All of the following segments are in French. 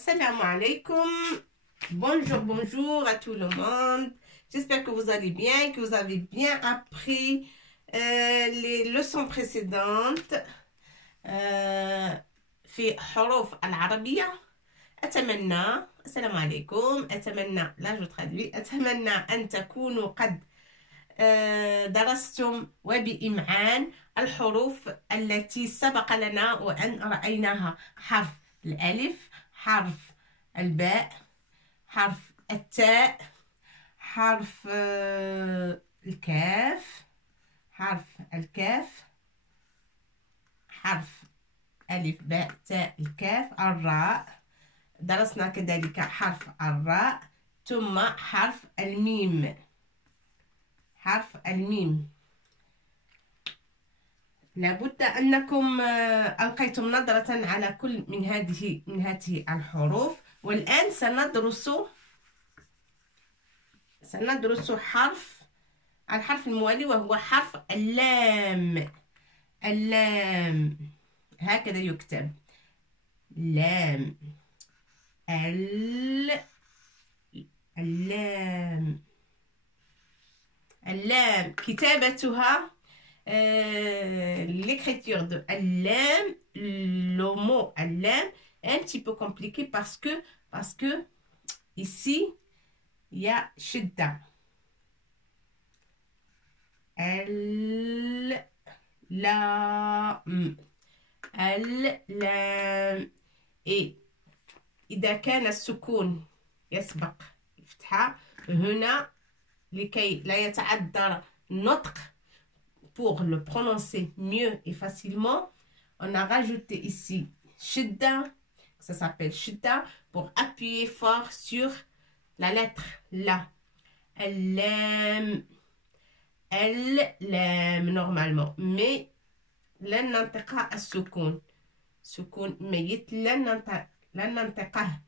Assalamu alaikum. Bonjour à tout le monde. J'espère que vous allez bien, que vous avez bien appris les leçons précédentes في حروف العربية. أتمنى السلام عليكم. أتمنى لا جو traduis. أتمنى أن تكونوا قد درستم وبإمعان الحروف التي سبق لنا وأن رأيناها. حرف الألف، حرف الباء، حرف التاء، حرف الكاف، حرف ألف باء تاء الكاف، الراء. درسنا كذلك حرف الراء، ثم حرف الميم. لابد أنكم ألقيتم نظرة على كل من هذه الحروف. والآن سندرس الحرف الموالي، وهو حرف اللام. هكذا يكتب لام، اللام كتابتها l'écriture de اللام، le mot اللام est un petit peu compliqué parce que ici il y a shidda. اللام et إذا كان السكون يسبق الفتحة هنا لكي لا يتعذر النطق. Pour le prononcer mieux et facilement, on a rajouté ici shidda, ça s'appelle shidda, pour appuyer fort sur la lettre la. Elle normalement, mais لن ننطقها السكون، سكون ميت لن ننطقه.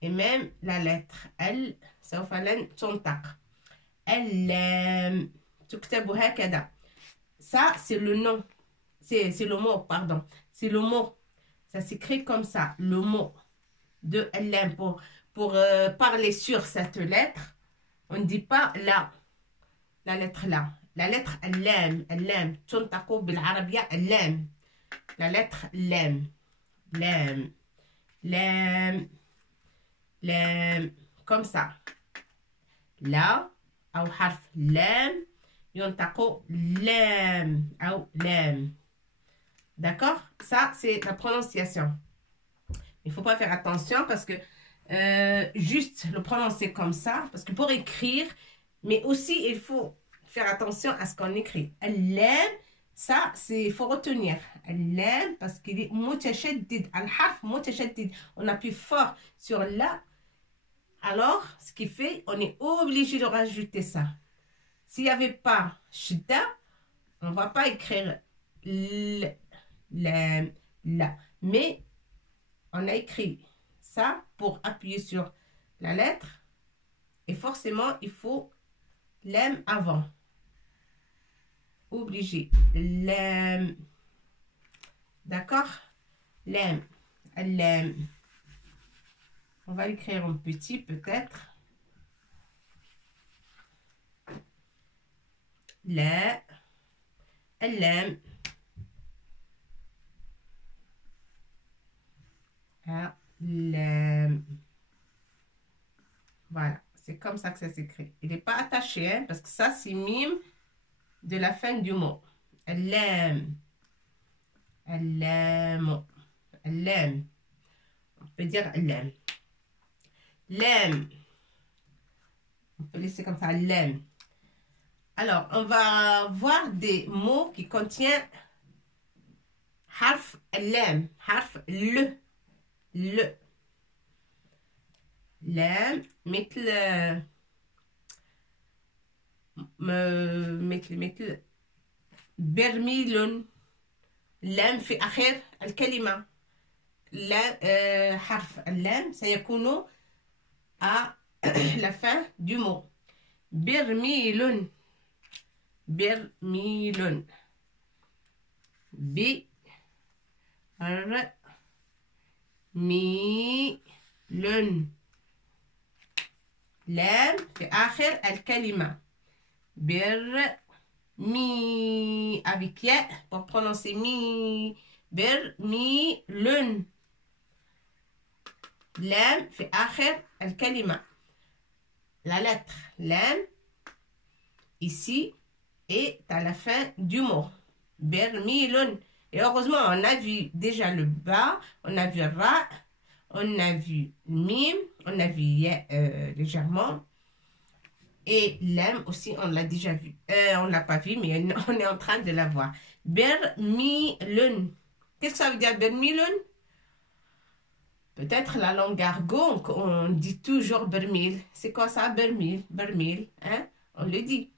et même la lettre elle سوف لن تنطق. اللام تكتب هكذا. Ça, c'est le nom. C'est le mot, pardon. C'est le mot. Ça s'écrit comme ça. Le mot de Lam. Pour parler sur cette lettre, on ne dit pas la lettre là. La lettre Lam. Lam. تنطق بالعربية Lam. La lettre Lam. Lam. Comme ça. La. أو حرف لام ينطق لام أو لام. D'accord? Ça, c'est la prononciation. Il ne faut pas faire attention parce que juste le prononcer comme ça, parce que pour écrire, mais aussi il faut faire attention à ce qu'on écrit. L'am, ça, il faut retenir. L'am, parce qu'il est mutashaddid. Al-harf mutashaddid. On appuie fort sur la. Alors, ce qui fait, on est obligé de rajouter ça. S'il n'y avait pas shidda, on ne va pas écrire la. Mais on a écrit ça pour appuyer sur la lettre. Et forcément, il faut l'am avant. Obligé. L'am. D'accord? L'am. L'am. On va l'écrire en petit peut-être. La, l'am, l'am. Voilà, c'est comme ça que ça s'écrit. Il n'est pas attaché, hein, parce que ça, c'est mime de la fin du mot. L'am, l'am. On peut dire l'am. L'am. On peut laisser comme ça, l'am. Alors, on va voir des mots qui contiennent harf l'am, harf le. L'am, مثل برميل. لام في آخر الكلمة. لا حرف اللام سيكون à la fin du mot. برميل. لام في آخر الكلمة. برمي avec ياء pour prononcer mi. برميل. لام في آخر الكلمة. La lettre لام ici est à la fin du mot. برميل. Et heureusement, on a vu déjà le bas, on a vu ra, on a vu mim, on a vu ya légèrement. Et lem aussi, on l'a déjà vu. On ne l'a pas vu, mais on est en train de la voir. Bermilun. Qu'est-ce que ça veut dire, bermilun? Peut-être la langue argot, on dit toujours bermil. C'est quoi ça, bermil? Bermil, hein? On le dit.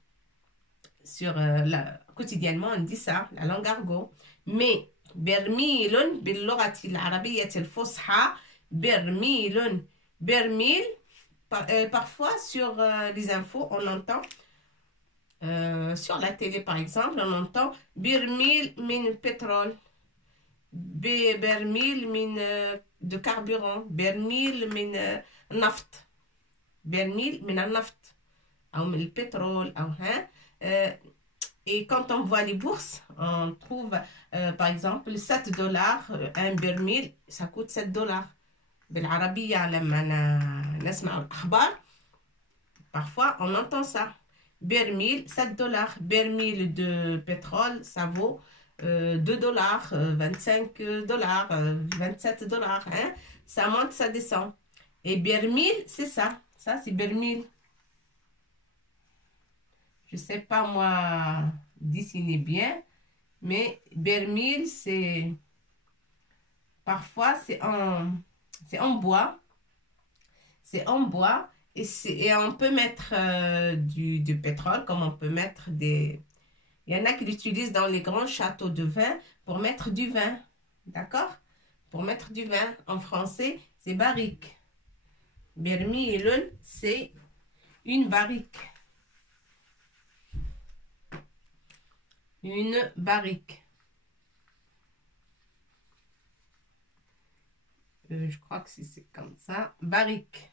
Quotidiennement, on dit ça, la langue argot. Mais برميل باللغة العربية الفصحى برميل. برميل, parfois sur les infos, on entend, sur la télé par exemple, on entend برميل من pétrole, برميل من de carburant, برميل من نفط, برميل من النفط أو من البترول أو ها. Et quand on voit les bourses, on trouve par exemple $7, un برميل, ça coûte $7. بالعربية لما نسمع الأخبار parfois on entend ça. برميل $7. برميل de pétrole, ça vaut $2, $25, $27, hein? Ça monte, ça descend. Et برميل, c'est ça. Ça, c'est برميل. Je sais pas moi dessiner bien, mais برميل, c'est parfois c'est en bois. C'est en bois et on peut mettre du pétrole, comme on peut mettre des... Il y en a qui l'utilisent dans les grands châteaux de vin pour mettre du vin. D'accord? Pour mettre du vin. En français, c'est barrique. برميل, c'est une barrique. Une barrique. Je crois que c'est comme ça. Barrique.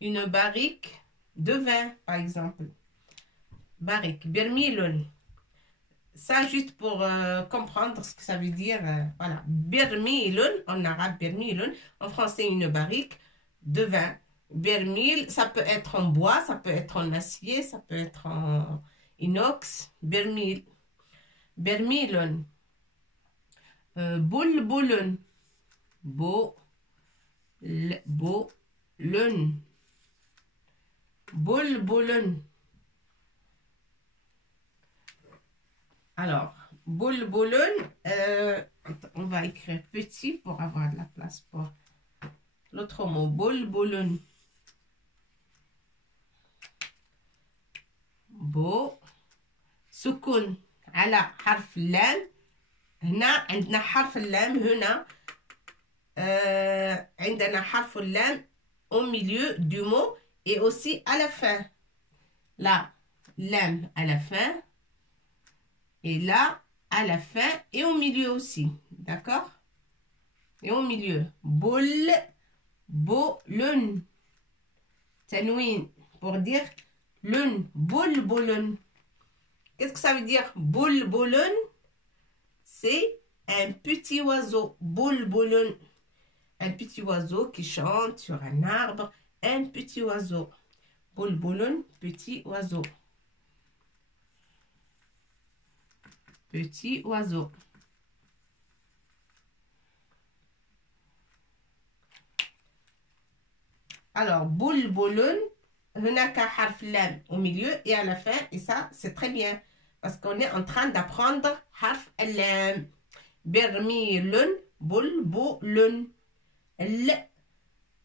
Une barrique de vin, par exemple. Barrique. برميل. Ça, juste pour comprendre ce que ça veut dire. Voilà. برميل, en arabe, برميل. En français, une barrique de vin. برميل, ça peut être en bois, ça peut être en acier, ça peut être en inox. برميل. برميل. بلبل. بلبل. Alors, بلبل, on va écrire petit pour avoir de la place pour l'autre mot. بلبل. سكون على حرف اللام. هنا عندنا حرف اللام. هنا عندنا حرف اللام au milieu du mot et aussi à la fin. Là, l'âme à la fin. Et là, à la fin et au milieu aussi. D'accord? Et au milieu. Boul, bolun. Tanwin, pour dire lun. Boul, bolun. Qu'est-ce que ça veut dire? Boul, bolun. C'est un petit oiseau. Boul, bolun. Un petit oiseau qui chante sur un arbre. Un petit oiseau. Boul, bolun, petit oiseau. Petit oiseau. Alors, boul, bolun. هناك حرف لام au milieu et à la fin. Et ça, c'est très bien. Parce qu'on est en train d'apprendre حرف اللام. برميل, بلبل.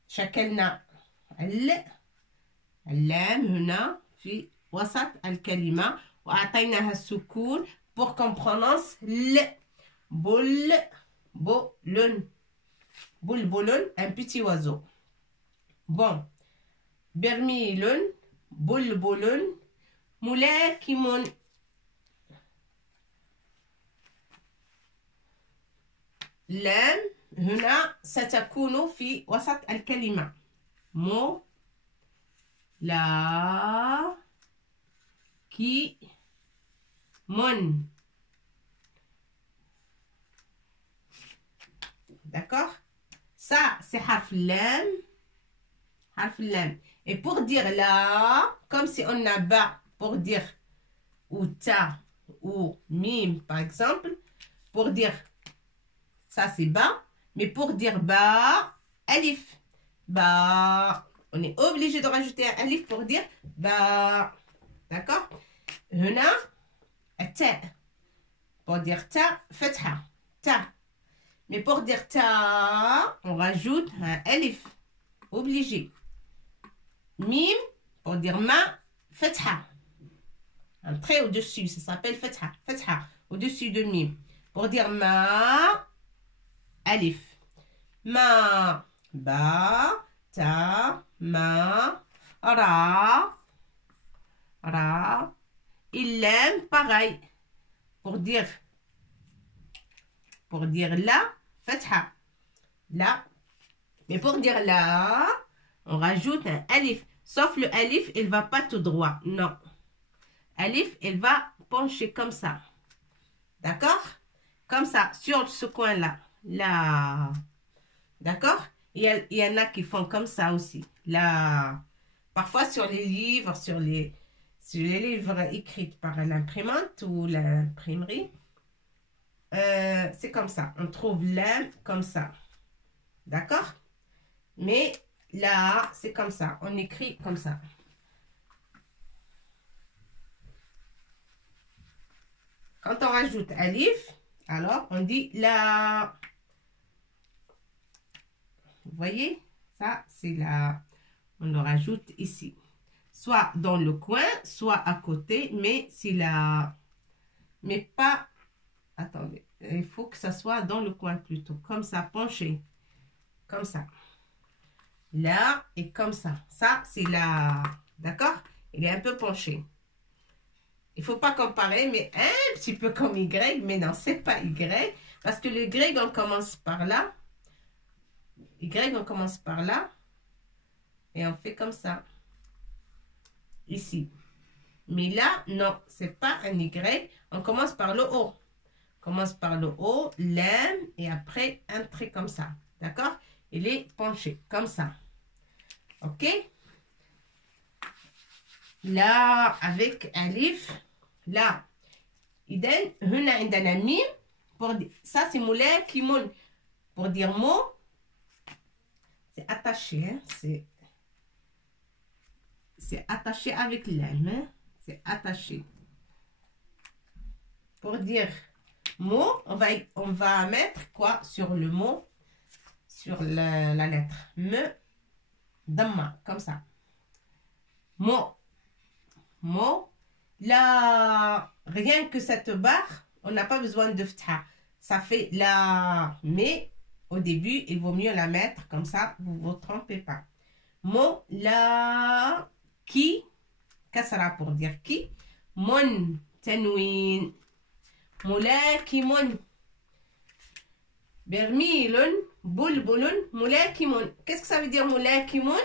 شكلنا اللام هنا في وسط الكلمة وأعطيناها السكون pour qu'on prononce بلبل. بلبل, un petit oiseau. Bon. برميل, بلبل, ملاكم. لام هنا ستكون في وسط الكلمة مو لا كي من. D'accord? Ça, c'est harf lam. Harf lam. Et pour dire la, comme si on a ba pour dire ou ta ou mim, par exemple, pour dire ça, c'est ba. Mais pour dire ba, alif. Ba. On est obligé de rajouter un alif pour dire ba. D'accord? Huna, ta. Pour dire ta, fatha. Ta. Mais pour dire ta, on rajoute un alif. Obligé. Mim, pour dire ma, fatha. Un trait au-dessus, ça s'appelle fatha. Fatha, au-dessus de mim. Pour dire ma, alif. Ma, ba, ta, ma, ra. Ra. Il aime pareil. Pour dire la, fatha. La. Mais pour dire la, on rajoute un alif. Sauf le alif, il ne va pas tout droit. Non. Alif, il va pencher comme ça. D'accord? Comme ça, sur ce coin-là. Là. D'accord? Il y en a qui font comme ça aussi. Là. Parfois sur les livres, sur les livres écrits par l'imprimante ou l'imprimerie. C'est comme ça. On trouve l'âme comme ça. D'accord? Mais là, c'est comme ça. On écrit comme ça. Quand on rajoute alif, alors on dit la. Vous voyez? Ça, c'est la. On le rajoute ici. Soit dans le coin, soit à côté, mais c'est la. Mais pas. Attendez, il faut que ça soit dans le coin plutôt. Comme ça, penché. Comme ça. Là et comme ça. Ça, c'est la... D'accord? Il est un peu penché. Il ne faut pas comparer, mais un petit peu comme Y. Mais non, c'est pas Y. Parce que le Y, on commence par là. Y, on commence par là. Et on fait comme ça. Ici. Mais là, non, c'est pas un Y. On commence par le haut. Commence par le haut, l'aime, et après un trait comme ça. D'accord? Il est penché, comme ça. Ok? Là, avec alif, là. Iden, huna indana mim. Ça, c'est moulin qui moule. Pour dire mot, c'est attaché. Hein? C'est attaché avec l'aime. Hein? C'est attaché. Pour dire mot, on va mettre quoi sur le mot, sur la lettre me, damma, comme ça. Mot, là, rien que cette barre, on n'a pas besoin de ftha. Ça fait la, mais au début, il vaut mieux la mettre comme ça, vous ne vous trompez pas. Mot, la, qui, kasra pour dire qui, mon, tanwin. Mulakimun. Bermilun. Bulbulun. Mulakimun. Qu'est-ce que ça veut dire mulakimun?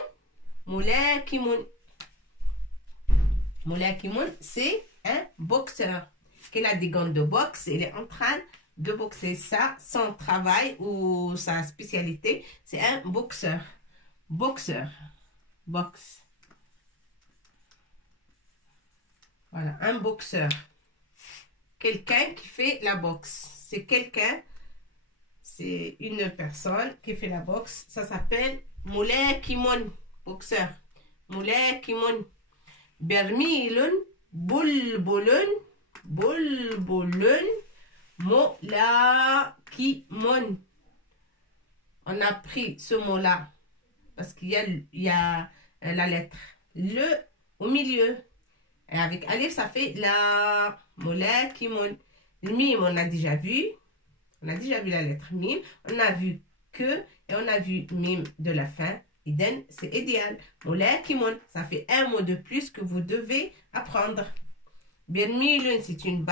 Mulakimun. Mulakimun, c'est un boxeur. Qu'il a des gants de boxe. Il est en train de boxer. Ça, son travail ou sa spécialité, c'est un boxeur. Boxeur. Boxe. Voilà, un boxeur. Quelqu'un qui fait la boxe. C'est quelqu'un, c'est une personne qui fait la boxe. Ça s'appelle Moulakimon, boxeur. Moulakimon. Bermilun, bulbulun, bulbulun, Moulakimon. On a pris ce mot-là parce qu'il y a la lettre le au milieu. Et avec alif, ça fait la Moulakimon. Le mime, on a déjà vu. On a déjà vu la lettre mime. On a vu que et on a vu mime de la fin. Iden, c'est idéal. Moulakimon, ça fait un mot de plus que vous devez apprendre. Bermilun, c'est une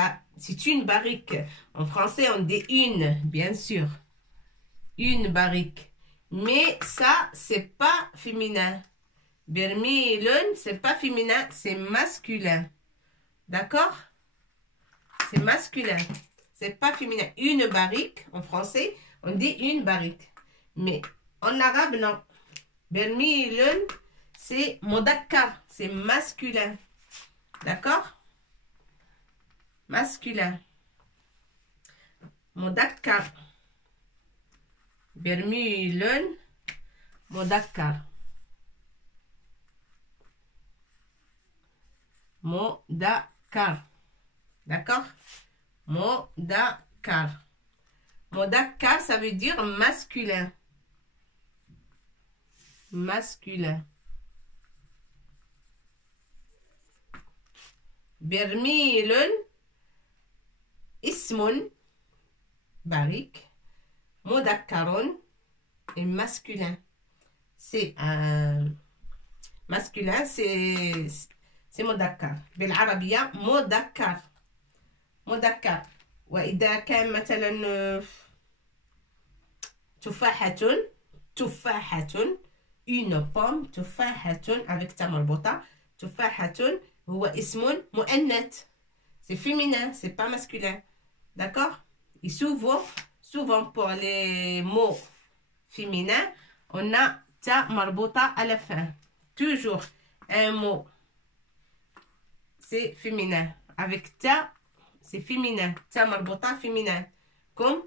barrique. En français, on dit une, bien sûr. une barrique. Mais ça, c'est pas féminin. Bermilun, c'est pas féminin, c'est masculin. D'accord? C'est masculin. C'est pas féminin. Une barrique, en français, on dit une barrique. Mais en arabe, non. Bermilun, c'est modakkar, c'est masculin. D'accord? Masculin. Modakkar. Bermilun, modakkar. Modakkar. D'accord? Modakkar. Modakkar, ça veut dire masculin. Masculin. Bermilun, ismun, barik. Modakkarun est masculin. C'est un masculin, c'est modakkar. بالعربية modakkar. modakkar. وإذا كان مثلا تفاحة une pomme تفاحة avec ta مربوطة تفاحة هو اسم مؤنث. C'est féminin, c'est pas masculin. D'accord? Et souvent pour les mots féminins, on a ta marbota à la fin. Toujours un mot, c'est féminin. Avec ta, c'est féminin. Ta marbota féminin. Comme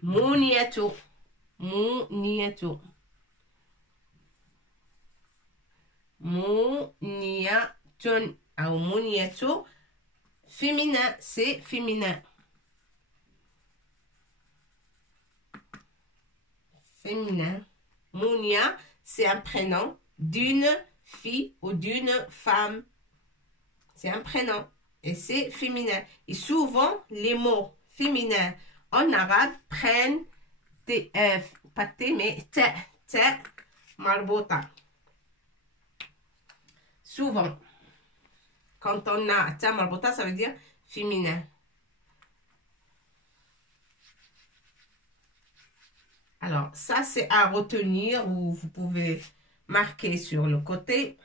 mouniato. Mouniato. Mouniatun. Ou mouniato. Féminin, c'est féminin. Féminin. Mounia, c'est un prénom d'une fille ou d'une femme. C'est un prénom et c'est féminin. Et souvent, les mots féminins en arabe prennent pas T, mais ta, marbota. Souvent, quand on a ta marbota, ça veut dire féminin. Alors, ça, c'est à retenir ou vous pouvez marquer sur le côté.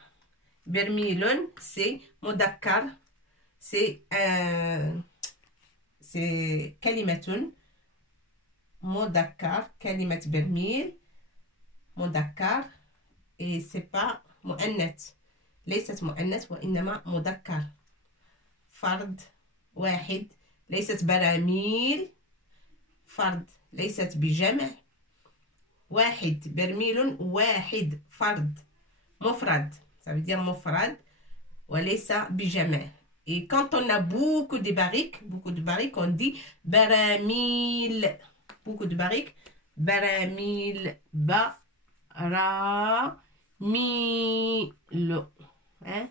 Bermilun, c'est modakkar. C'est kalimatun. Modakkar, kalimat bermil. Modakkar. Et c'est pas mu'annath. ليست مؤنث وإنما مذكر. فرد واحد. ليست براميل. فرد ليست بجمع. واحد برميل واحد فرد مفرد ça veut dire مفرد وليس بجمع. Et quand on a beaucoup de barriques on dit براميل. beaucoup de barriques براميل براميل hein?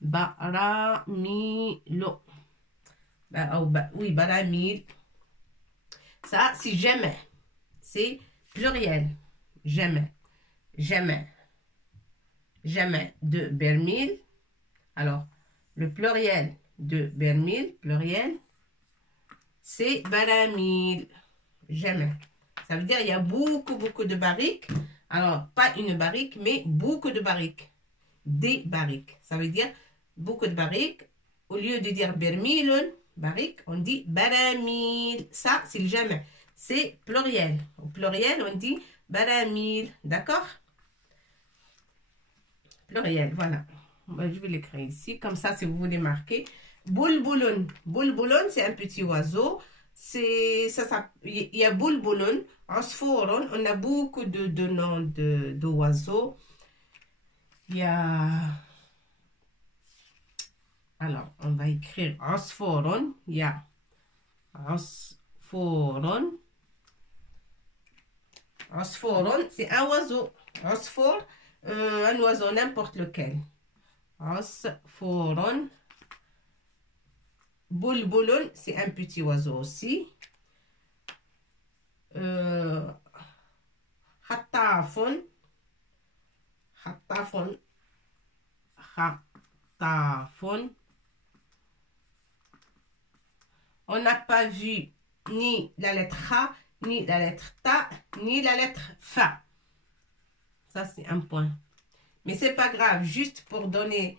براميل oui براميل. Ça c'est jamais, c'est pluriel. Jamais. Jamais. Jamais de bermil. Alors, le pluriel de bermil, pluriel, c'est baramil. Jamais. Ça veut dire il y a beaucoup de barriques. Alors, pas une barrique, mais beaucoup de barriques. Des barriques. Ça veut dire beaucoup de barriques. Au lieu de dire bermilun, barrique, on dit baramil. Ça, c'est le jamais. C'est pluriel. Au pluriel, on dit baramil. D'accord? Pluriel, voilà. Je vais l'écrire ici. Comme ça, si vous voulez marquer. Boulboulon. Boulboulon, c'est un petit oiseau. Il y a boulboulon. Asforon. On a beaucoup de noms d'oiseaux. Il y a... Alors, on va écrire asforon. Il y a asforon. Asforon, c'est un oiseau. Asfor, un oiseau, n'importe lequel. Asforon. Boulboulon, c'est un petit oiseau aussi. Khattafon. Khattafon. Khattafon. On n'a pas vu ni la lettre Kha, ni la lettre ta, ni la lettre fa. Ça, c'est un point. Mais c'est pas grave, juste pour donner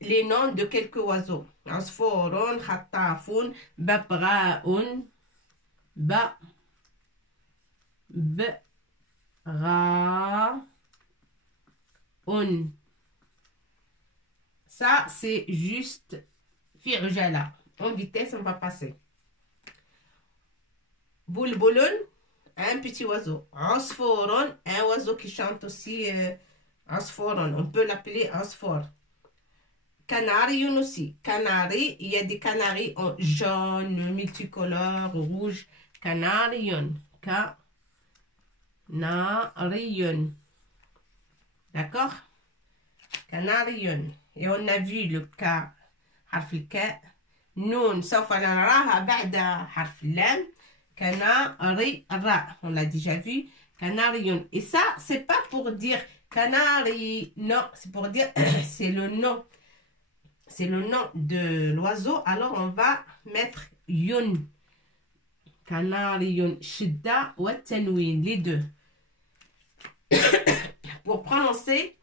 les noms de quelques oiseaux. Asforon, khattafun, babraun, raun. Ça, c'est juste firjala. En vitesse, on va passer. Bulbulun, un petit oiseau. Asforon, un oiseau qui chante aussi. Asforon, on peut l'appeler asfor. Canarion aussi. Canari, il y a des canaris en jaune, multicolore, rouge. Canarion. Canarion. D'accord? Canarion. Et on a vu le K. حرف الكاء. نون سوف نراها بعد حرف اللام. Canari, ra. On l'a déjà vu. Canarion. Et ça, c'est pas pour dire canari. Non, c'est pour dire c'est le nom. C'est le nom de l'oiseau. Alors, on va mettre yun. Canarion. Shidda ou tanwin. Les deux. Pour prononcer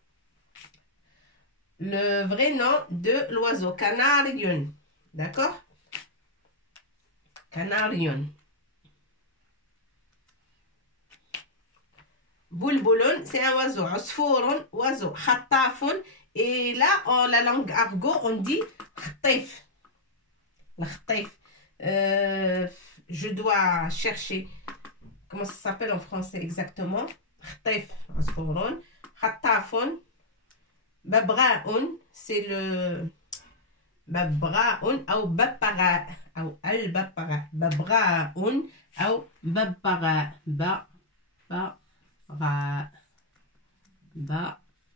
le vrai nom de l'oiseau. Canarion. D'accord? Canarion. Bulbulun, c'est un oiseau. Asfourun, oiseau. Khattafun. Et là, en la langue argot, on dit khtaif. Le khtaif. Je dois chercher comment ça s'appelle en français exactement. Khtaif. Asfourun. Khattafun. Babraun, c'est le babraun ou babara ou al-babara. Babraun ou babara. Ba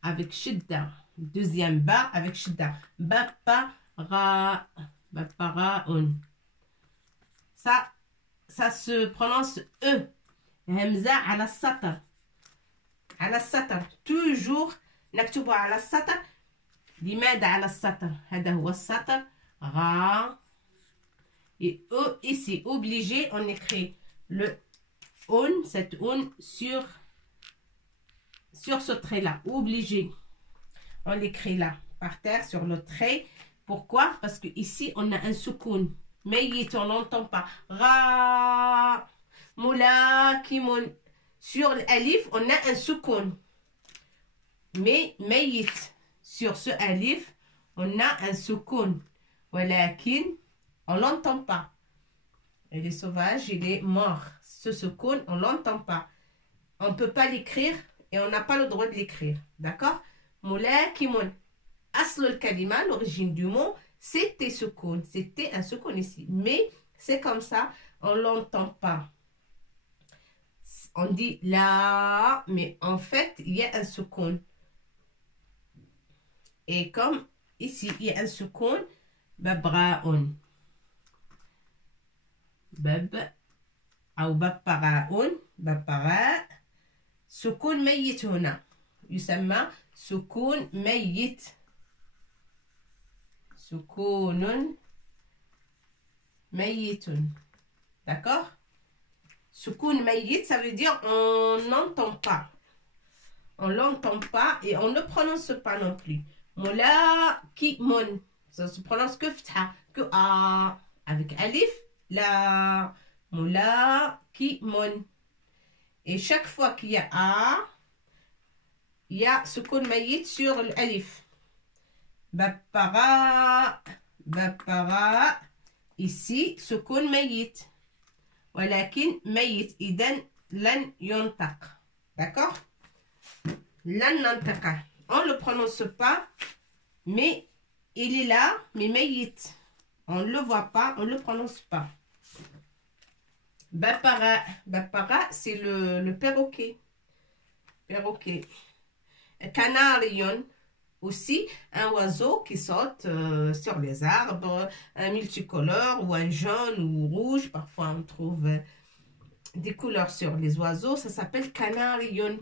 avec shidda. Deuxième ba avec shidda. Babara. Babaraun. Ça se prononce E. Hamza ala satar. Ala satar. Toujours نكتبه على السطر. لماذا على السطر؟ هذا هو السطر. غا. Et ici, obligé, on écrit le on, cette on, sur ce trait-là. Obligé. On l'écrit là, par terre, sur le trait. Pourquoi? Parce que ici, on a un soukoun. Mais on n'entend pas. Ra. Moula, kimoun. Sur l'alif, on a un soukoun. Mais mayit, sur ce alif, on a un soukoun. Walakin, on ne l'entend pas. Il est sauvage, il est mort. Ce soukoun, on ne l'entend pas. On ne peut pas l'écrire et on n'a pas le droit de l'écrire. D'accord? Moulakimun. Aslul kalima, l'origine du mot, c'était soukoun. C'était un soukoun ici. Mais c'est comme ça, on ne l'entend pas. On dit là, mais en fait, il y a un soukoun. Et comme ici, il y a un soukoun, babraun. Bab, ou babaraun, babara. Soukoun mayit huna. يسمى سكون ميت. سكون ميت. D'accord? Soukoun mayit, ça veut dire on n'entend pas. On l'entend pas et on ne prononce pas non plus. Moula ki mon. Ça se prononce que ftha, que a. Avec alif, la. Moula ki mon. Et chaque fois qu'il y a a, il y a soukoun mayit sur l'alif. Babara. Babara. Ici, soukoun mayit. ولكن ميت إذن لن ينطق. D'accord? لن ننطق. On ne le prononce pas, mais il est là, mais mayit. On ne le voit pas, on ne le prononce pas. Bapara. Bapara, c'est le perroquet. Perroquet. Canarion. Aussi, un oiseau qui saute sur les arbres, un multicolore ou un jaune ou rouge. Parfois, on trouve des couleurs sur les oiseaux. Ça s'appelle canarion.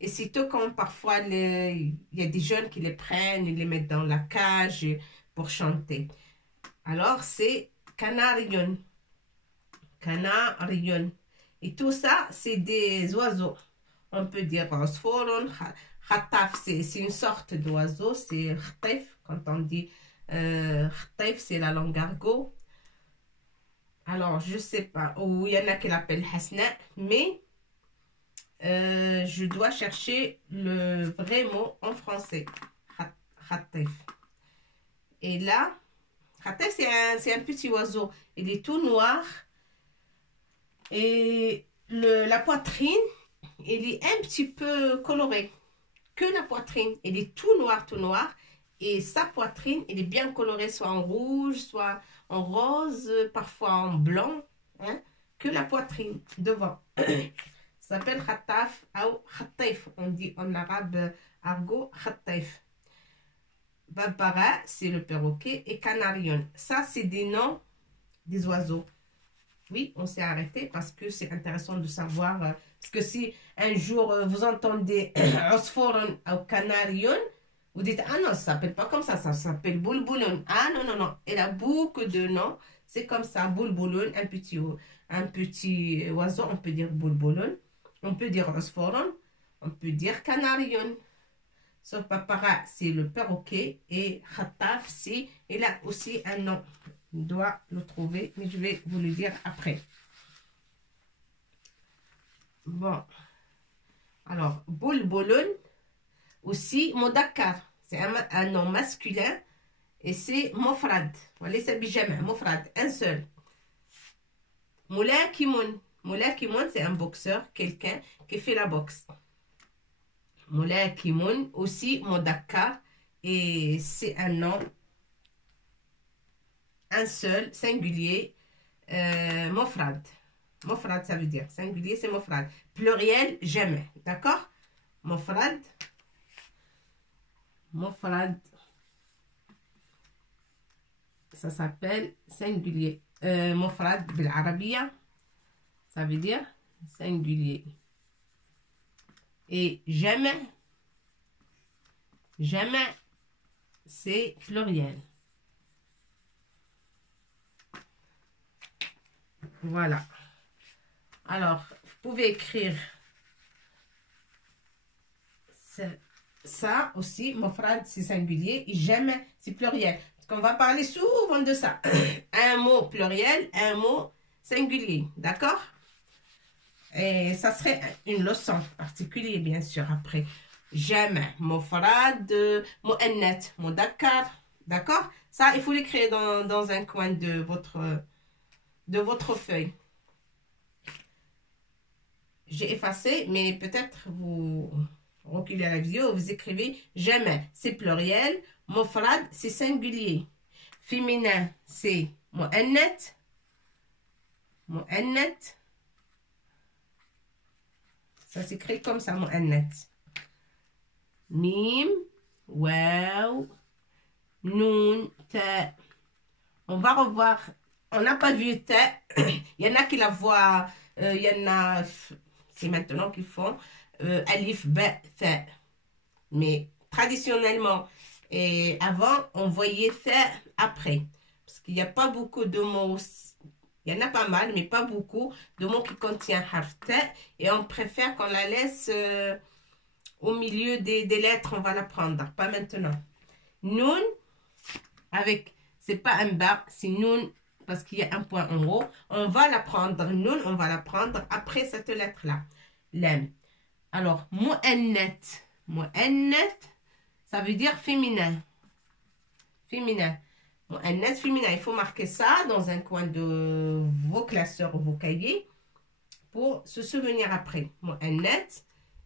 Et sitôt quand parfois, il y a des jeunes qui les prennent et les mettent dans la cage pour chanter. Alors, c'est canarion. Canarion. Et tout ça, c'est des oiseaux. On peut dire osforon, khataf, c'est une sorte d'oiseau, c'est khataf. Quand on dit khataf, c'est la langue argot. Alors, je sais pas, ou il y en a qui l'appellent hasna, mais je dois chercher le vrai mot en français. Khataf. Et là, khataf, c'est un petit oiseau. Il est tout noir. Et la poitrine, il est un petit peu coloré. Que la poitrine, il est tout noir, tout noir. Et sa poitrine, il est bien coloré, soit en rouge, soit en rose, parfois en blanc. Hein, que la poitrine devant. Ça s'appelle khataf ou khattaif. On dit en arabe argot khattaif. Babara, c'est le perroquet. Et canarion, ça c'est des noms des oiseaux. Oui, on s'est arrêté parce que c'est intéressant de savoir. Parce que si un jour vous entendez osforon ou canarion, vous dites, ah non, ça s'appelle pas comme ça s'appelle boulboulon. Ah non, non, non, elle a beaucoup de noms. C'est comme ça, boulboulon, un petit oiseau, on peut dire boulboulon. On peut dire osforon, on peut dire canarion. Sauf papara, c'est le perroquet. Et khataf, c'est, il a aussi un nom. Je dois le trouver, mais je vais vous le dire après. Bon. Alors, boulboulon, aussi modakar. C'est un nom masculin. Et c'est mofrad. Voilà, c'est bijama, mofrad, un seul. Moula Kimoun. Moula Kimoun, c'est un boxeur, quelqu'un qui fait la boxe. Moula Kimoun, aussi modakar. Et c'est un nom, un seul, singulier, mofrad. Mofrad, ça veut dire singulier, c'est mofrad. Pluriel, jamais. D'accord? Mofrad. Mofrad. Ça s'appelle singulier. Mofrad بالعربية. Ça veut dire singulier. Et jamais. Jamais, c'est pluriel. Voilà. Alors, vous pouvez écrire ça aussi. Mofrad, c'est singulier. Et jamais, c'est pluriel. Parce qu'on va parler souvent de ça. Un mot pluriel, un mot singulier. D'accord? Et ça serait une leçon particulière, bien sûr, après. Jamais. Mofrad, mu'annat, mudakkar. D'accord? Ça, il faut l'écrire dans un coin de votre feuille. J'ai effacé, mais peut-être vous reculez la vidéo, vous écrivez jamais. C'est pluriel. Mofrad, c'est singulier. Féminin, c'est mu'annat. Mu'annat. Ça s'écrit comme ça, mu'annat. Mim, waw, noun, ta. On va revoir. On n'a pas vu ta. Il y en a qui la voient. Il y en a. C'est maintenant qu'ils font alif, ba, ta. Mais traditionnellement, et avant, on voyait ta après. Parce qu'il n'y a pas beaucoup de mots. Il y en a pas mal, mais pas beaucoup de mots qui contiennent harf ta. Et on préfère qu'on la laisse au milieu des lettres. On va la prendre. Pas maintenant. Noun, avec, c'est pas un bas, c'est noun. Parce qu'il y a un point en haut, on va la prendre, noun, on va la prendre après cette lettre-là. Lam. Alors, mu'annat. Mu'annat, ça veut dire féminin. Féminin. Mu'annat, féminin. Il faut marquer ça dans un coin de vos classeurs ou vos cahiers pour se souvenir après. Mu'annat.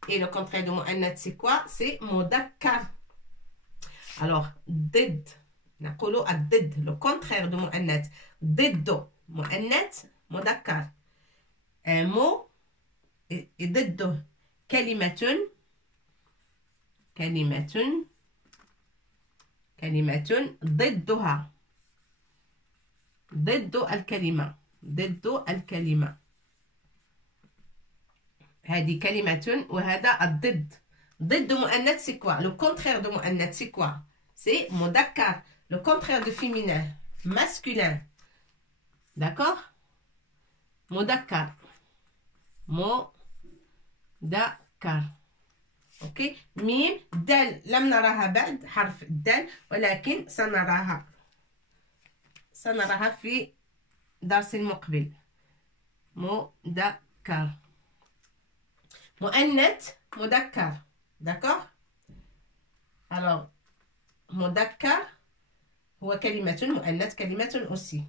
Et le contraire de mu'annat, c'est quoi? C'est mudakkar. Alors, did. نقولوا الضد le contraire de مؤنث ضده مؤنث مذكر un mot et ضده كلمة ضدها ضد الكلمة هذه كلمة وهذا الضد ضد مؤنث c'est quoi? Le contraire de مؤنث c'est quoi? C'est مذكر. Le contraire de féminin, masculin. D'accord? Mudakkar. مذكر. اوكي. ميم دال لم نراها بعد، حرف الدال، ولكن سنراها في درس مقبل. مذكر. مؤنث مذكر. D'accord. Alors مذكر هو كلمة، مؤنث كلمة aussi.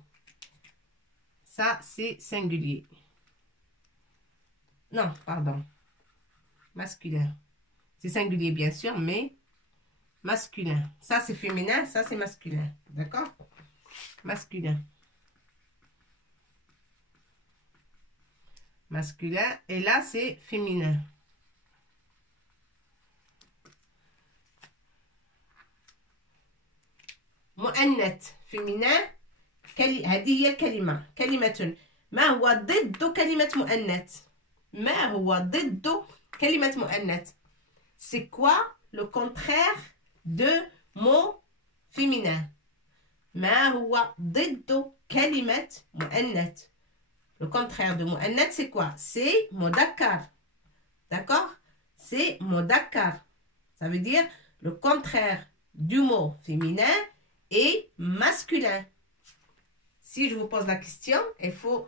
Ça c'est singulier. Non, pardon. Masculin. C'est singulier bien sûr, mais masculin. Ça c'est féminin, ça c'est masculin. D'accord. Masculin. Masculin. Et là c'est féminin. مؤنث féminin. هذه هي الكلمة. كلمة. ما هو ضد كلمة مؤنث؟ ما هو ضد كلمة مؤنث؟ C'est quoi le contraire de mot féminin? ما هو ضد كلمة مؤنث؟ Le contraire de مؤنث c'est quoi? C'est مذكر. D'accord? C'est مذكر. Ça veut dire le contraire du mot féminin est masculin. Si je vous pose la question, il faut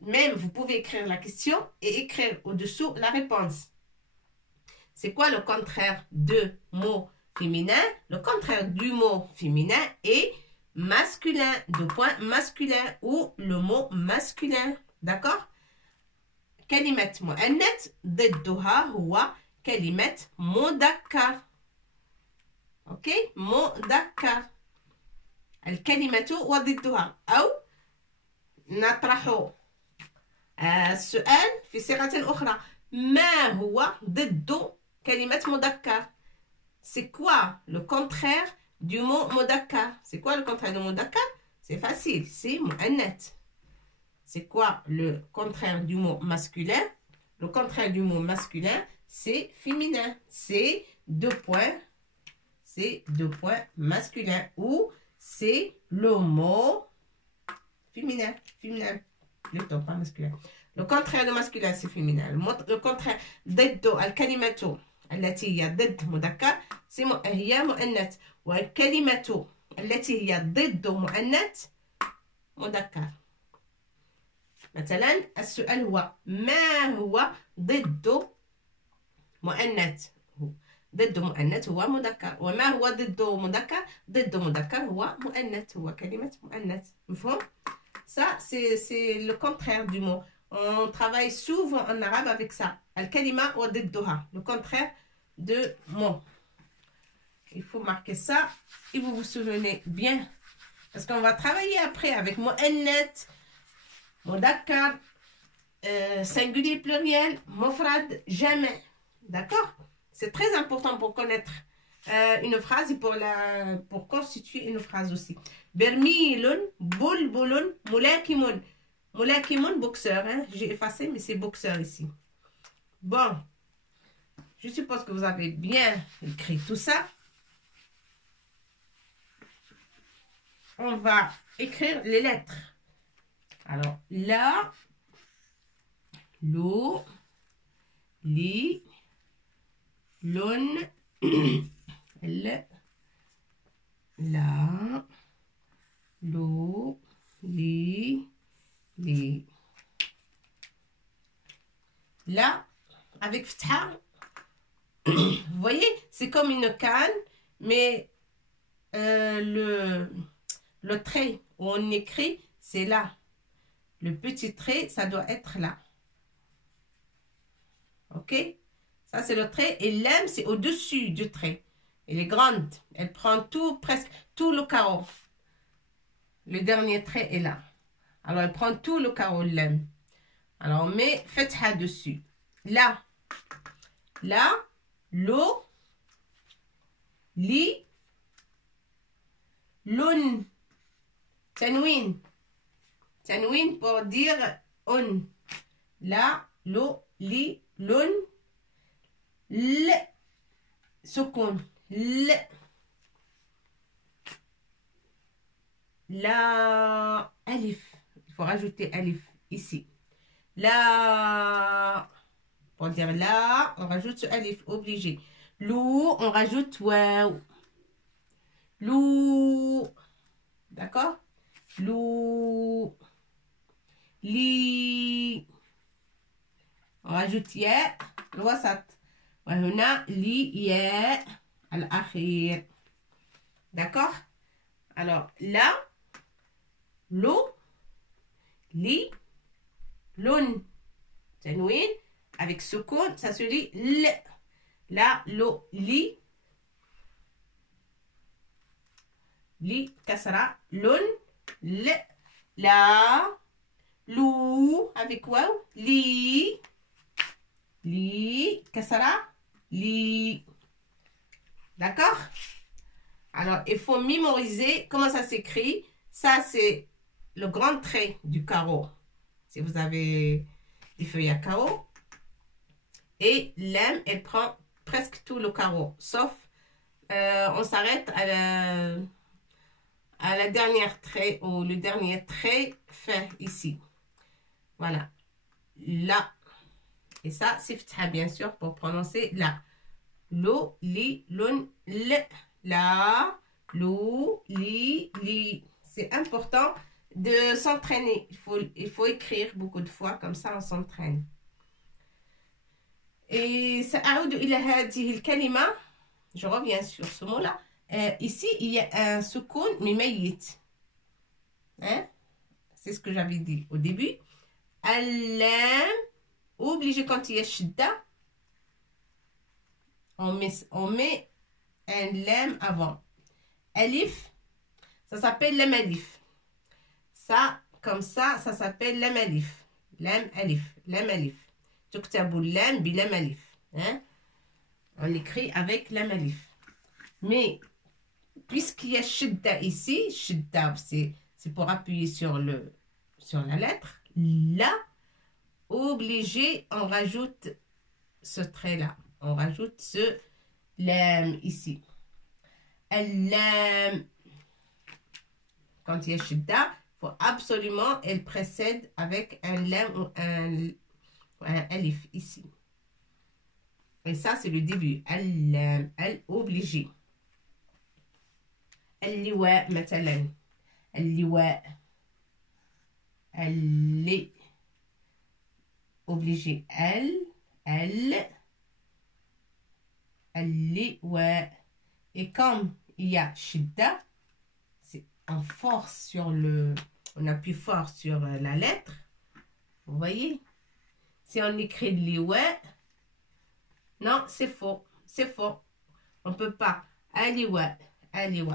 même, vous pouvez écrire la question et écrire au-dessous la réponse. C'est quoi le contraire de mot féminin? Le contraire du mot féminin est masculin, deux points masculin ou le mot masculin. D'accord? كلمة مؤنث ضدها هو كلمة مذكر. اوكي. مذكر. الكلمة وضدها. أو نطرح السؤال في صيغة أخرى. ما هو ضد كلمة مذكر؟ C'est quoi le contraire du mot مذكر? C'est quoi le contraire de مذكر? C'est facile, c'est مؤنث. C'est quoi le contraire du mot masculin? Le contraire du mot masculin, c'est féminin. C'est deux points. C'est deux points masculin. Ou c'est le mot féminin. Féminin. Plutôt, pas masculin. Le contraire de masculin, c'est féminin. Le contraire ضد الكلمة التي هي ضد مذكر هي مؤنث. والكلمة التي هي ضد مؤنث مذكر. مثلا السؤال هو ما هو ضد مؤنث؟ ضد مؤنث هو مذكر. وما هو ضد مذكر؟ ضد مذكر هو مؤنث، هو كلمة مؤنث. مفهوم؟ Ça c'est le contraire du mot. On travaille souvent en arabe avec ça. الكلمة وضدها. Le contraire de mot. Il faut marquer ça et vous vous souvenez bien. Parce qu'on va travailler après avec مؤنث, مذكر, singulier pluriel, مفرد, jamais. D'accord? C'est très important pour connaître une phrase et pour constituer une phrase aussi. Bermilun, bulbulun, mulakimun. Mulakimun, boxeur. Hein? J'ai effacé, mais c'est boxeur ici. Bon. Je suppose que vous avez bien écrit tout ça. On va écrire les lettres. Alors, la, lo, li, lon, l, la, lo, li, li. Là, avec ftha, vous voyez, c'est comme une canne, mais le trait où on écrit, c'est là. Le petit trait, ça doit être là. Ok? Ça, c'est le trait. Et l'M, c'est au-dessus du trait. Elle est grande. Elle prend tout, presque tout le carreau. Le dernier trait est là. Alors, elle prend tout le carreau, l'M. Alors, on met fatha dessus. Là. Là. Lo. Li. Lun. Tanwin. Tanwin pour dire on. La, lo, li, lun. L. Sukun. L. La. Alif. Il faut rajouter alif ici. La. Pour dire la, on rajoute ce alif, obligé. Lou, on rajoute waouh. Lou. D'accord? Lou. Li. On rajoute ya. الوسط. وهنا لي ياء الأخير. D'accord? Alors, là, l'eau, li, l'on, tanwin, avec soukoun, ça se lit l. Là, l'eau, li, kasra, l'on, l, la, lou, avec waouh, li, kasra, li. D'accord? Alors, il faut mémoriser comment ça s'écrit. Ça, c'est le grand trait du carreau. Si vous avez des feuilles à carreau. Et l'em, elle prend presque tout le carreau. Sauf, on s'arrête à la dernière trait ou le dernier trait fait ici. Voilà. Là. Et ça, c'est ftha, bien sûr, pour prononcer là. Lo, li, lun, le. La, lou, li. C'est important de s'entraîner. Il faut écrire beaucoup de fois, comme ça on s'entraîne. Et سأعود إلى هذه الكلمة. Je reviens sur ce mot-là. Ici, il y a un soukoun مميت. Hein? C'est ce que j'avais dit au début. Al-lam, obligé quand il y a shidda. On met un lam avant. Alif, ça s'appelle lam alif. Ça, comme ça s'appelle lam alif. Lam alif. تكتب اللام بلام alif. Hein? On écrit avec lam alif. Mais, puisqu'il y a shidda ici, shidda, c'est pour appuyer sur la lettre. Là, obligé, on rajoute ce trait-là. On rajoute ce lam ici. Lam. Quand il y a shidda, il faut absolument, elle précède avec un lam ou un alif ici. Et ça, c'est le début. Al-lam, al-obligé. Al-liwa, مثلا. Al-liwa. Al-li. Obligé. Al-liwa. Et comme il y a shidda, c'est en force sur on appuie fort sur la lettre. Vous voyez? Si on écrit liwa, non, c'est faux. On ne peut pas. Aliwa.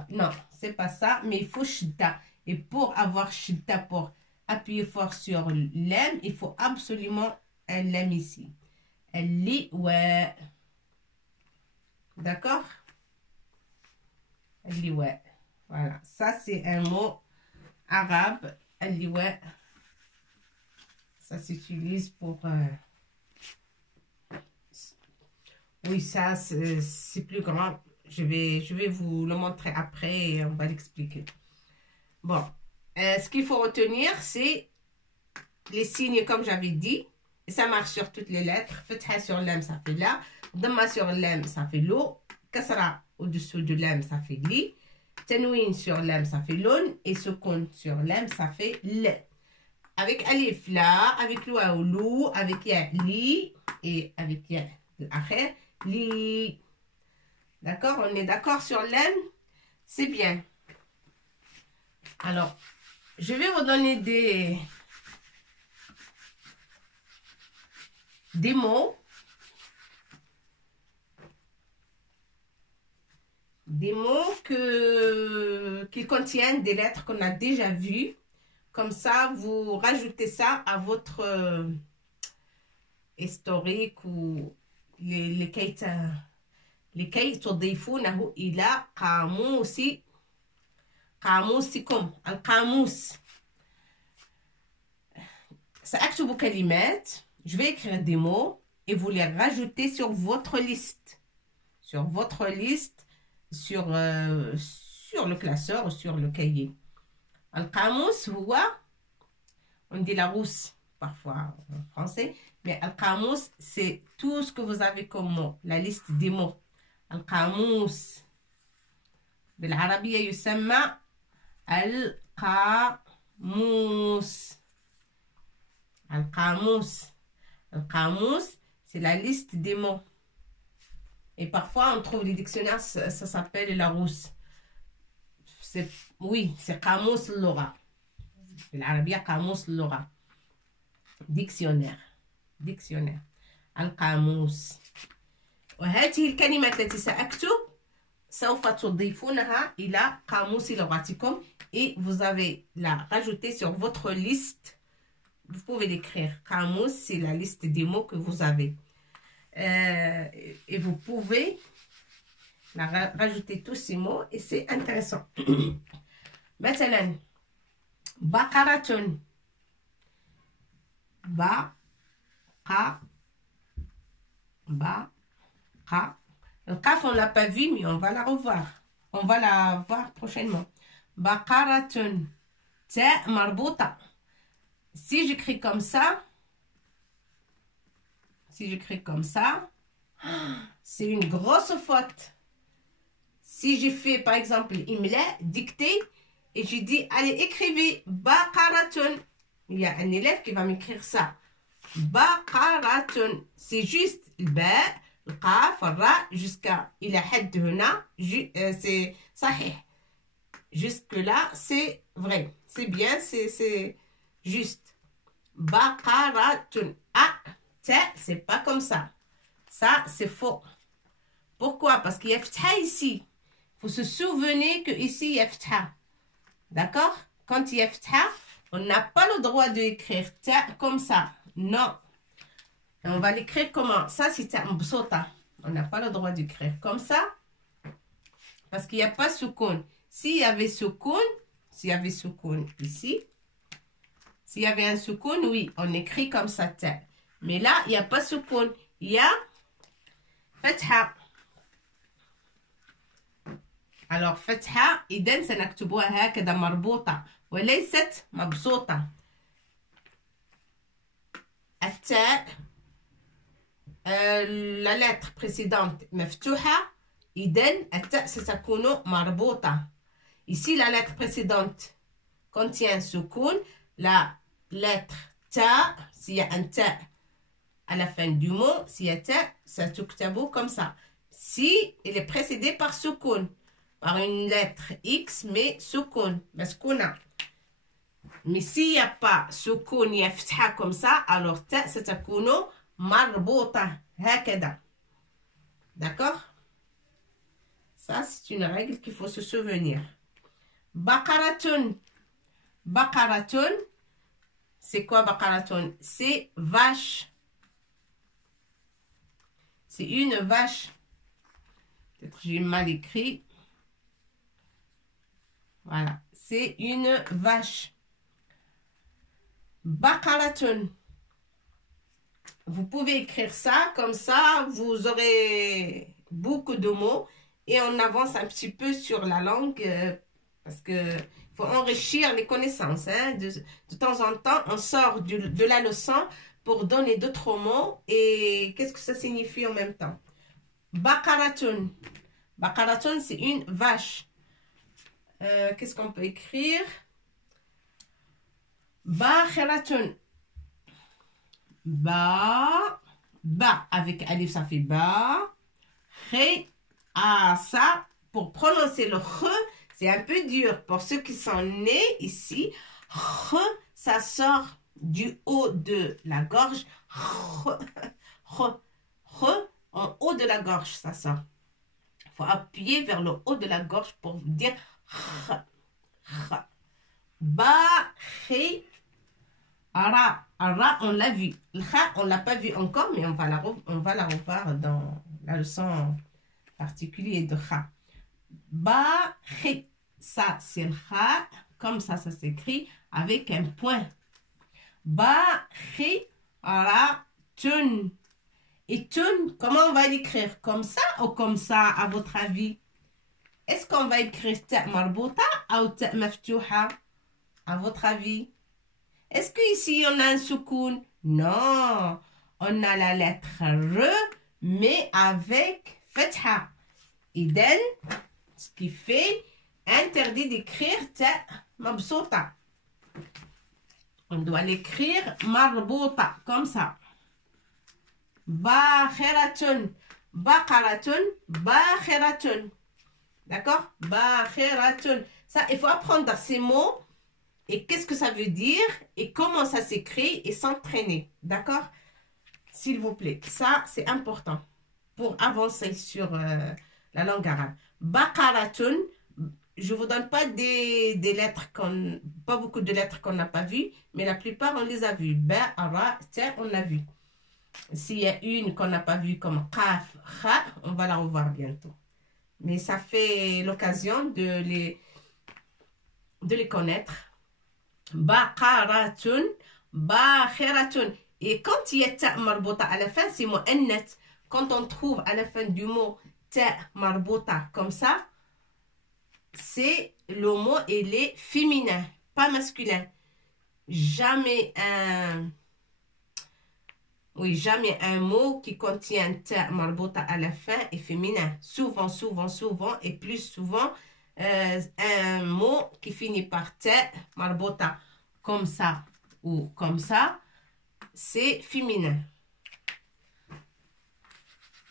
Non, c'est pas ça, mais il faut shidda. Et pour avoir shidda, pour appuyer fort sur l'em, il faut absolument un lem ici. Liwa. D'accord? Liwa. Voilà, ça c'est un mot arabe. Liwa. Ça s'utilise pour... Oui, ça c'est plus grand. Je vais vous le montrer après et on va l'expliquer. Bon, ce qu'il faut retenir, c'est les signes comme j'avais dit. Et ça marche sur toutes les lettres. Fetha sur l'em, ça fait la. Dhamma sur l'em, ça fait lo. Kasra au-dessous de l'em, ça fait li. Tanwin sur l'em, ça fait lon. Et sukun sur l'em, ça fait le. Avec alif, la. Avec loi ou lou. Avec ya, li. Et avec ya, l'akhir, li. D'accord? On est d'accord sur l'em? C'est bien. Alors, je vais vous donner des mots. Des mots qui contiennent des lettres qu'on a déjà vues. Comme ça, vous rajoutez ça à votre historique ou لكي تضيفونه إلى قاموسكم. القاموس. سأكتب كلمات. Je vais écrire des mots et vous les rajoutez sur votre liste. Sur votre liste, sur le classeur ou sur le cahier. القاموس هو, on dit la rousse. parfois en français. Mais Al-Qamus, c'est tout ce que vous avez comme mot, la liste des mots. Al-Qamus. بالعربية يسمى القاموس. القاموس. القاموس, c'est la liste des mots. Et parfois, on trouve les dictionnaires, ça s'appelle la rousse. Oui, c'est قاموس اللغة. بالعربية قاموس اللغة. dictionnaire. dictionnaire. القاموس. وهذه الكلمات التي سأكتب سوف تضيفونها إلى قاموس لغتكم et vous avez la rajouter sur votre liste. Vous pouvez l'écrire. قاموس, c'est la liste des mots que vous avez. Et vous pouvez rajouter tous ces mots et c'est intéressant. مثلا بقرة. Le kaf, on ne l'a pas vu, mais on va la revoir. On va la voir prochainement. Baqaratun. Ta marbuta. Si j'écris comme ça, c'est une grosse faute. Si j'ai fait, par exemple, imla, dictée, et j'ai dit, allez, écrivez baqaratun. Il y a un élève qui va m'écrire ça. Baqaratun. C'est juste le ba. القاف الراء jusqu'à إلى حد هنا c'est صحيح. Jusque là c'est vrai, c'est bien, c'est juste. بقرة. Ah, c'est pas comme ça. Ça c'est faux. Pourquoi? Parce qu'il y a فتحة ici. Il faut se souvenir que ici il y a فتحة. D'accord? Quand il y a فتحة, on n'a pas le droit d'écrire ta comme ça. Non. Et on va l'écrire comment? Ça, c'est un bsota. On n'a pas le droit d'écrire comme ça. Parce qu'il n'y a pas soukoun. S'il y avait soukoun ici, s'il y avait un soukoun, oui, on écrit comme ça. Mais là, il n'y a pas soukoun. Il y a fatha. Alors, fatha, إذن سنكتبها هكذا مربوطة وليست مبسوطة. التاء. La lettre précédente مفتوحة إذن التاء ستكون مربوطة. Ici la lettre précédente contient soukoun. La lettre ta, s'il y a un ta à la fin du mot, s'il y a ta, ça tuktabu comme ça. Si il est précédé par soukoun, par une lettre X mais soukoun, maskouna. Mais s'il n'y a pas soukoun, il y a فتحة comme ça, alors ta ستكون مربوطة هكذا. D'accord? Ça, c'est une règle qu'il faut se souvenir. Baqaratun. Baqaratun. C'est quoi baqaratun? C'est vache. C'est une vache. Peut-être j'ai mal écrit. Voilà. C'est une vache. Baqaratun. Vous pouvez écrire ça, comme ça, vous aurez beaucoup de mots. Et on avance un petit peu sur la langue, parce qu'il faut enrichir les connaissances. Hein. De temps en temps, on sort de la leçon pour donner d'autres mots. Et qu'est-ce que ça signifie en même temps? Baqaratun. Baqaratun, c'est une vache. Qu'est-ce qu'on peut écrire? Bakhiratun. Ba, avec alif ça fait ba. Khé, ça, pour prononcer le kh, c'est un peu dur. Pour ceux qui sont nés ici, kh, ça sort du haut de la gorge. Kh, en haut de la gorge, ça sort. Il faut appuyer vers le haut de la gorge pour dire kh. Ba, khé, ara. Ara, on l'a vu. Le kha, on ne l'a pas vu encore, mais on va la revoir dans la leçon particulière de kha. Ba, khé. Ça, c'est le kha. Comme ça s'écrit avec un point. Ba, khé, ara, tun. Et tun, comment on va l'écrire? Comme ça ou comme ça, à votre avis? Est-ce qu'on va écrire ta marbouta ou ta maftouha? À votre avis? Est-ce qu'ici, on a un soukoun? Non. On a la lettre R, mais avec fatha. Iden, ce qui fait interdit d'écrire ta mabsouta. On doit l'écrire marbouta, comme ça. Bakhiratun, baqaratun, bakhiratun. D'accord? Bakhiratun. Ça, il faut apprendre ces mots et qu'est-ce que ça veut dire et comment ça s'écrit et s'entraîner. D'accord? S'il vous plaît. Ça, c'est important pour avancer sur la langue arabe. Baqaratun, je ne vous donne pas des lettres, pas beaucoup de lettres qu'on n'a pas vues, mais la plupart, on les a vues. Ba, ra, ta, on l'a vu. S'il y a une qu'on n'a pas vue comme qaf, kha, on va la revoir bientôt. Mais ça fait l'occasion de les connaître. Baqaratun, bakhiratun. Et quand il y a ta marbota à la fin, c'est mu'annath. Quand on trouve à la fin du mot ta marbota comme ça, c'est le mot, il est féminin, pas masculin. Jamais un mot qui contient ta marbota à la fin est féminin. Souvent, et plus souvent, un mot qui finit par ta marbota comme ça ou comme ça, c'est féminin.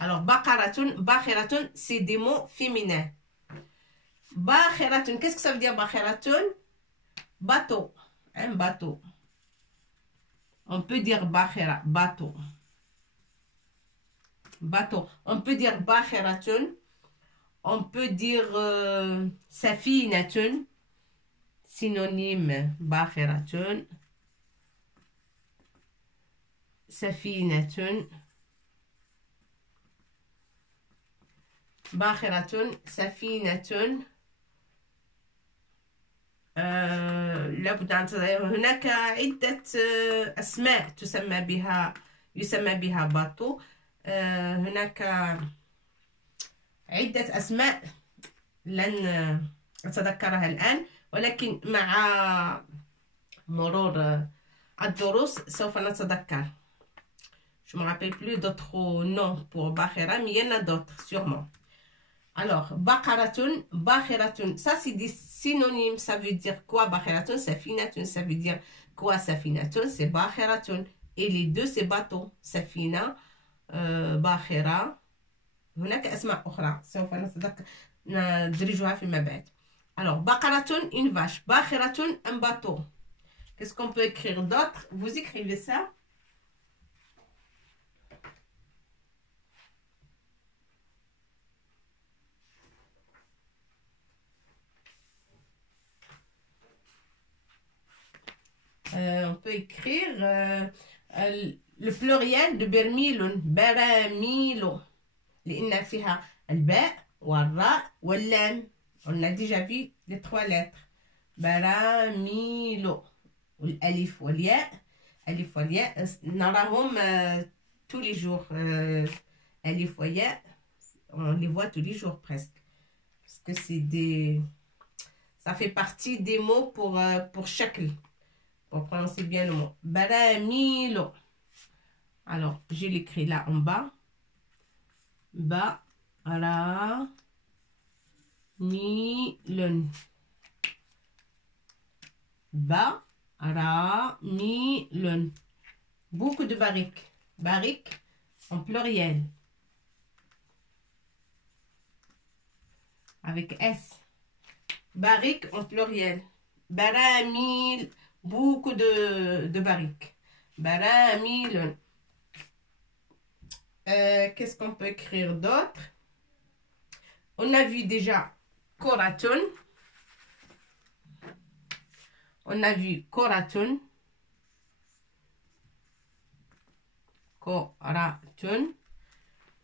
Alors, baqaratun, bakhiratun, c'est des mots féminins. Bakhiratun, qu'est-ce que ça veut dire bakhiratun? Bateau, un bateau. On peut dire bakhira, bateau. Bateau. On peut dire bakhiratun. On peut dire safinatun. Synonyme bakhiratun. Safinatun. باخرة سفينة لابد أن هناك عدة أسماء يسمى بها باطو. هناك عدة أسماء لن أتذكرها الآن، ولكن مع مرور الدروس سوف نتذكر. Je ne me rappelle plus d'autres noms pour Bakhira, mais il y en a d'autres sûrement. Alors, Baqaratun, Bakhiratun, ça c'est des synonymes. Ça veut dire quoi Bakhiratun? Safinatun, ça veut dire quoi Safinatun? C'est Bakhiratun. Et les deux c'est bateau. Safina, Bakhira. هناك أسماء أخرى سوف ندرجها فيما بعد. Alors, Baqaratun, une vache. Bakhiratun, un bateau. Qu'est-ce qu'on peut écrire d'autre? Vous écrivez ça. On peut écrire le pluriel de برميل براميل لأن فيها الباء والراء واللام. On a déjà vu les trois lettres. براميل والألف والياء. ألف والياء نراهم tous les jours. ألف والياء on les voit tous les jours presque. Parce que c'est des... Ça fait partie des mots pour shakl. Pour prononcer bien le mot. Baramilo. Alors, je l'écris là en bas. Ba-ra-mi-lun. Ba-ra-mi-lun. Beaucoup de barriques. Barriques en pluriel. Avec S. Barriques en pluriel. Baramil. Beaucoup de barriques. Baramil. Qu'est-ce qu'on peut écrire d'autre? On a vu déjà Koratun. On a vu Koratun. Koratun.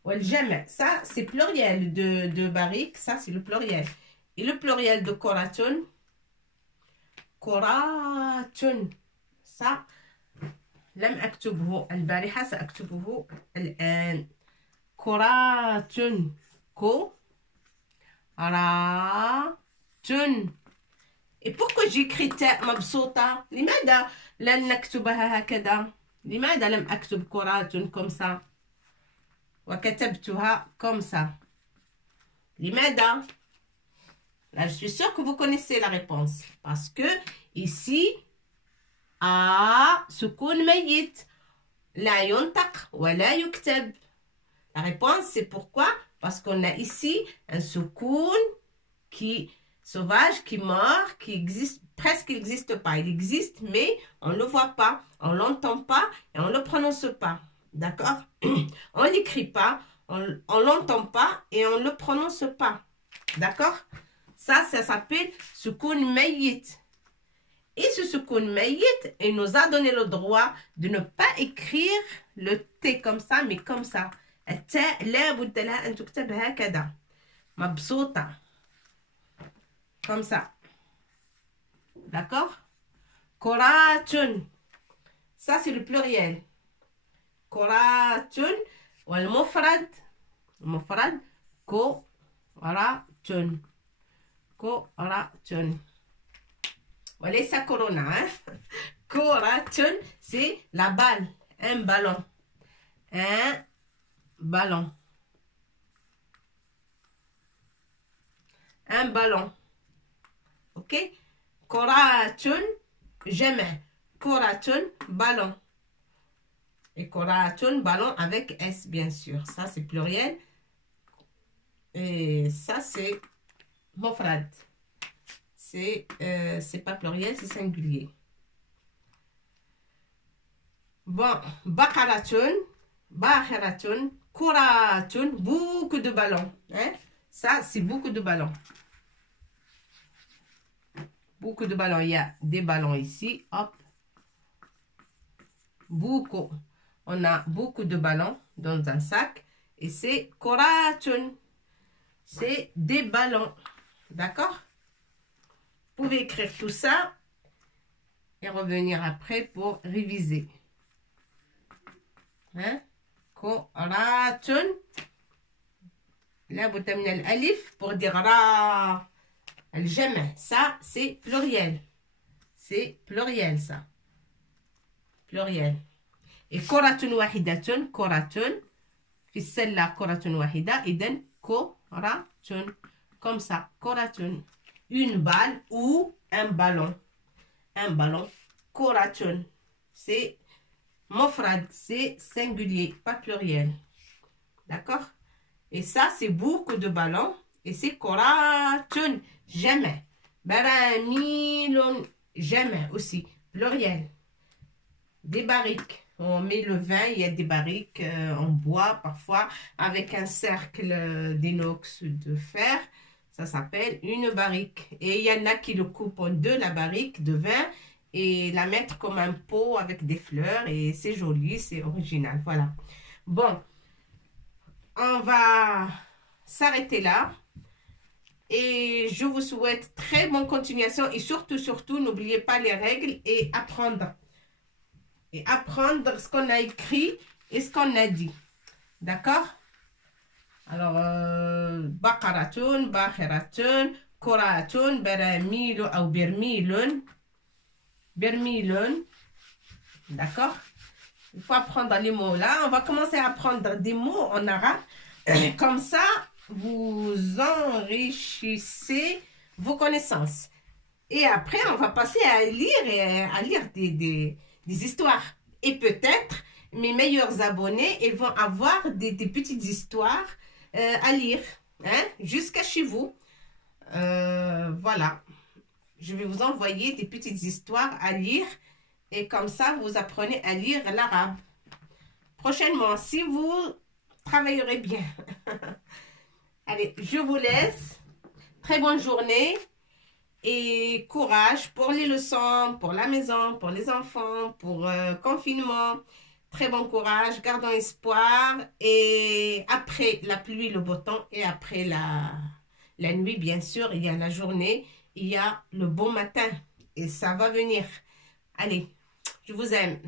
والجمع, ça c'est pluriel de barriques, ça c'est le pluriel. Et le pluriel de Koratun, Koratun. Ça, لم أكتبه البارحة سأكتبه الآن. Koratun. Ko. Ra. Tun. Et pourquoi j'écris تاء مبسوطة؟ لماذا لن نكتبها هكذا؟ لماذا لم أكتب كرات comme ça؟ وكتبتها comme ça. لماذا؟ Là, je suis sûre que vous connaissez la réponse. Parce que ici, سكون ميت لا ينطق ولا يكتب. La réponse, c'est pourquoi? Parce qu'on a ici un soukoun qui sauvage, qui mord, qui existe, presque n'existe pas. Il existe, mais on ne le voit pas, on ne l'entend pas et on ne le prononce pas. D'accord? On n'écrit pas, on ne l'entend pas et on ne le prononce pas. D'accord? Ça s'appelle soukoun mayit. Et ce soukoun mayit, il nous a donné le droit de ne pas écrire le T comme ça, mais comme ça. التاء لا بد لها أن تكتب هكذا مبسوطة comme ça. D'accord? كرات. Ça c'est le pluriel. كرات والمفرد المفرد كرات كرات وليس كورونا. كرات c'est la balle, un ballon. Un ballon. Un ballon. Ok? Koratun, jamais. Koratun, ballon. Et koratun, ballon avec S, bien sûr. Ça, c'est pluriel. Et ça, c'est mofrad. C'est pas pluriel, c'est singulier. Bon, bakaratun, bakharatun, koratun, beaucoup de ballons. Hein? Ça, c'est beaucoup de ballons. Beaucoup de ballons. Il y a des ballons ici. Hop. Beaucoup. On a beaucoup de ballons dans un sac. Et c'est koratun. C'est des ballons. D'accord? Vous pouvez écrire tout ça et revenir après pour réviser. Hein? Koratun. Là, vous terminez l'alif pour dire ra. Al-jama. Ça, c'est pluriel. C'est pluriel, ça. Pluriel. Et koratun wahidatun. Koratun. Fi celle-là, koratun wahida. Iden koratun. Comme ça. Koratun. Une balle ou un ballon. Un ballon. Koratun. C'est mofrad. C'est singulier, pas pluriel. D'accord? Et ça, c'est beaucoup de ballons. Et c'est koratun. Jamais. Baramilun. Jamais aussi. Pluriel. Des barriques. On met le vin. Il y a des barriques en bois parfois. Avec un cercle d'inox de fer. Ça s'appelle une barrique. Et il y en a qui le coupent en deux, la barrique de vin. Et la mettre comme un pot avec des fleurs. Et c'est joli. C'est original. Voilà. Bon. On va s'arrêter là. Et je vous souhaite très bonne continuation. Et surtout, n'oubliez pas les règles et apprendre. Et apprendre ce qu'on a écrit et ce qu'on a dit. D'accord? Alors, baqaratun, bakhiratun, koratun, baramilun ou birmilun. Birmilun. D'accord? Il faut apprendre les mots là. On va commencer à apprendre des mots en arabe. Comme ça, vous enrichissez vos connaissances. Et après, on va passer à lire des histoires. Et peut-être, mes meilleurs abonnés, ils vont avoir des petites histoires à lire. Hein, jusqu'à chez vous. Voilà. Je vais vous envoyer des petites histoires à lire. Et comme ça, vous apprenez à lire l'arabe. Prochainement, si vous travaillerez bien. Allez, je vous laisse. Très bonne journée. Et courage pour les leçons, pour la maison, pour les enfants, pour confinement. Très bon courage, gardons espoir. Et après la pluie, le beau temps, et après la nuit, bien sûr, il y a la journée, il y a le bon matin. Et ça va venir. Allez, je vous aime.